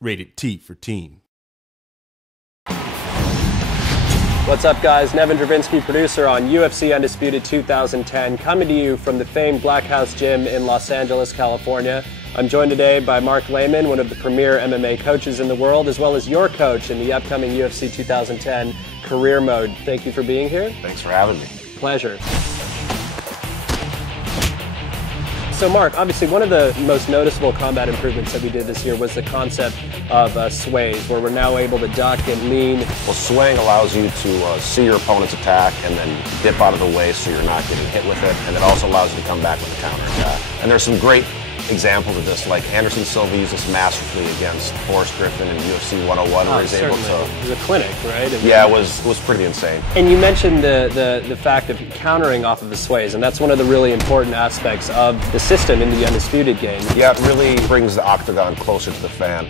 Rated T for teen. What's up, guys? Nevin Dravinsky, producer on UFC Undisputed 2010, coming to you from the famed Black House Gym in Los Angeles, California. I'm joined today by Mark Lehman, one of the premier MMA coaches in the world, as well as your coach in the upcoming UFC 2010 Career Mode. Thank you for being here. Thanks for having me. Pleasure. So Mark, obviously one of the most noticeable combat improvements that we did this year was the concept of sways, where we're now able to duck and lean. Well, swaying allows you to see your opponent's attack and then dip out of the way so you're not getting hit with it, and it also allows you to come back with a counter attack. And there's some great examples of this, like Anderson Silva used this masterfully against Forrest Griffin in UFC 101, where he's able to... It was a clinic, right? Yeah, it was pretty insane. And you mentioned the fact of countering off of the sways, and that's one of the really important aspects of the system in the Undisputed game. Yeah, it really brings the octagon closer to the fan.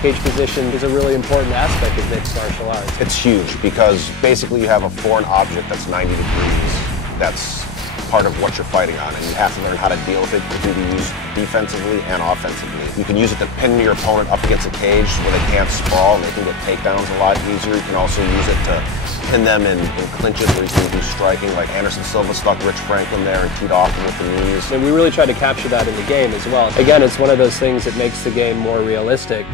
Cage position is a really important aspect of mixed martial arts. It's huge because basically you have a foreign object that's 90 degrees that's part of what you're fighting on, and you have to learn how to deal with it. It can be used defensively and offensively. You can use it to pin your opponent up against a cage where they can't sprawl and they can get takedowns a lot easier. You can also use it to pin them in clinches where you can do striking, like Anderson Silva stuck Rich Franklin there and teed off him with the knees. And we really try to capture that in the game as well. Again, it's one of those things that makes the game more realistic.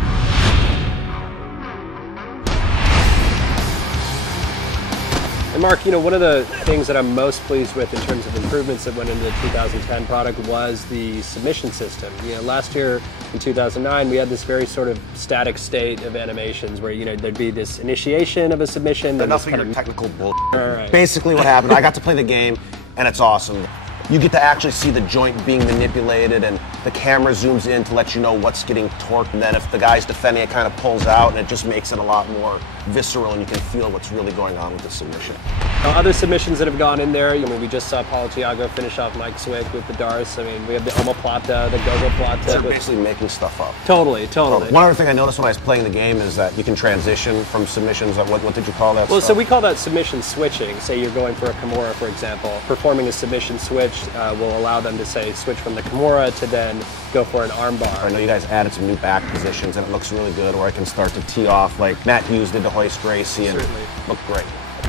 And Mark, you know, one of the things that I'm most pleased with in terms of improvements that went into the 2010 product was the submission system. You know, last year in 2009, we had this very sort of static state of animations where, you know, there'd be this initiation of a submission. Enough of your technical bullshit. Right. Basically what happened, I got to play the game, and it's awesome. You get to actually see the joint being manipulated, and the camera zooms in to let you know what's getting torqued, and then if the guy's defending, it kind of pulls out, and it just makes it a lot more visceral, and you can feel what's really going on with the submission. Other submissions that have gone in there, I mean, we just saw Paulo Thiago finish off Mike Swick with the Darce. I mean, we have the omoplata, the gogoplata. They're basically making stuff up. Totally. One other thing I noticed when I was playing the game is that you can transition from submissions. What did you call that Well, stuff? so we call that submission switching. Say you're going for a Kimura, for example. Performing a submission switch will allow them to, say, switch from the Kimura to then go for an armbar. I know you guys added some new back positions, and it looks really good, where I can start to tee off like Matt Hughes did to hoist Gracie, and looked great.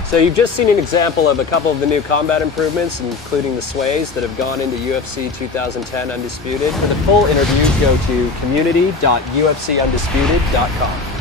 So you've just seen an example of a couple of the new combat improvements, including the sways that have gone into UFC 2010 Undisputed. For the full interview, go to community.ufcundisputed.com.